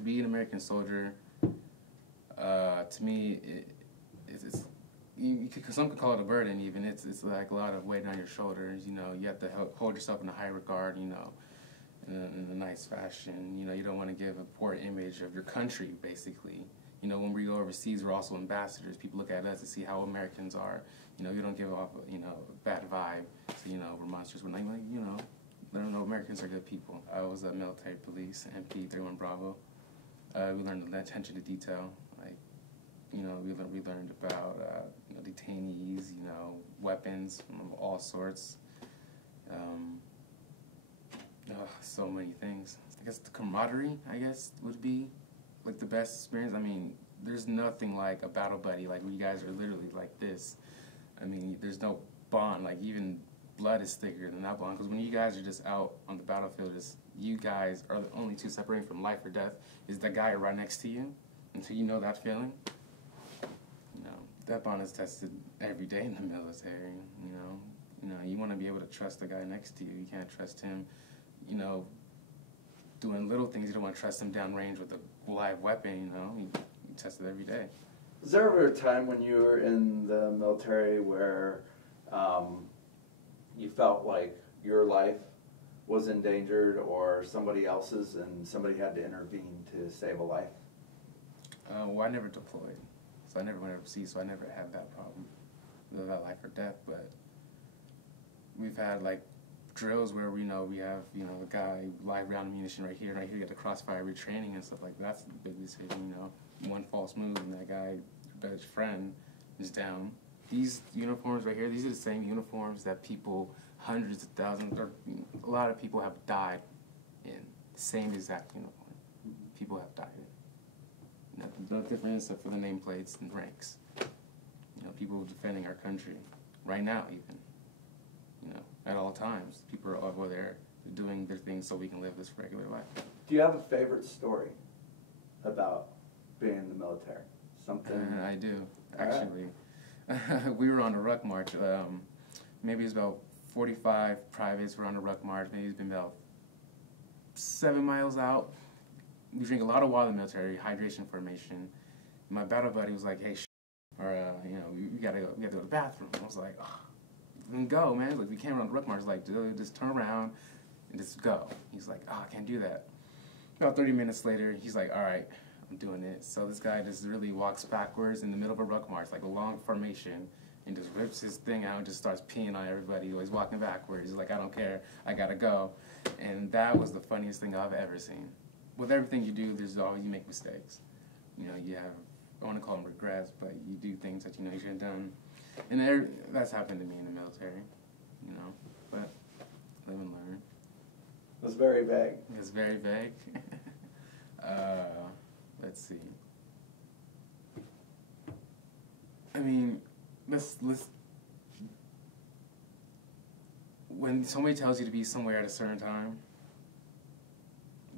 to be an American soldier, to me, some could call it a burden. Even it's like a lot of weight on your shoulders. You know, you have to hold yourself in a high regard. You know, in a nice fashion. You know, you don't want to give a poor image of your country, basically. You know, when we go overseas, we're also ambassadors. People look at us to see how Americans are. You know, you don't give off, you know, a bad vibe. So, you know, we're monsters. We're like, you know, let them know Americans are good people. I was a military police, MP 31 Bravo. We learned attention to detail. Like, you know, we learned about you know, detainees, you know, weapons of all sorts. So many things. I guess the camaraderie, I guess, would be like the best experience. I mean, there's nothing like a battle buddy. Like, you guys are literally like this. I mean, there's no bond. Like, even blood is thicker than that bond. Because when you guys are just out on the battlefield, you guys are the only two separating from life or death. Is the guy right next to you, until you know that feeling. You know, that bond is tested every day in the military. You know, you want to be able to trust the guy next to you. You can't trust him, you know, doing little things. You don't want to trust him downrange with a live weapon. You know, you test it every day. Was there ever a time when you were in the military where you felt like your life was endangered or somebody else's, and somebody had to intervene to save a life? Well, I never deployed, so I never went overseas, so I never had that problem about life or death. But we've had like drills where we have a guy live round ammunition right here, you get the crossfire retraining and stuff like that. That's the big decision. You know, one false move and that guy, your best friend, is down. These uniforms right here, these are the same uniforms that people, hundreds of thousands, or a lot of people have died in. Same exact uniform. People have died in. No difference except for the nameplates and ranks. You know, people defending our country right now, even. You know, at all times, people are over there doing their things so we can live this regular life. Do you have a favorite story about being in the military? Something? I do, actually. Right. We were on a ruck march. Maybe it was about 45 privates were on a ruck march. Maybe it's been about 7 miles out. We drink a lot of water in the military, hydration formation. My battle buddy was like, "Hey, you know, we gotta go to the bathroom." I was like, "Oh, then go, man." Like, we came around the ruck march, like, dude, just turn around and just go. He's like, "Oh, I can't do that." About 30 minutes later, he's like, "All right, I'm doing it." So this guy just really walks backwards in the middle of a ruck march, like a long formation, and just rips his thing out and just starts peeing on everybody. He's walking backwards. He's like, "I don't care, I gotta go." And that was the funniest thing I've ever seen. With everything you do, you make mistakes. You know, you have, I want to call them regrets, but you do things that you know you shouldn't have done. And that's happened to me in the military, you know, but live and learn. It was very vague. It's very vague. Let's see. I mean, let's when somebody tells you to be somewhere at a certain time,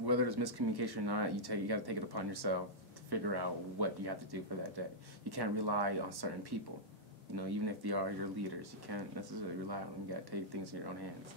whether there's miscommunication or not, you got to take it upon yourself to figure out what you have to do for that day. You can't rely on certain people. You know, even if they are your leaders, you can't necessarily rely on them. You got to take things in your own hands.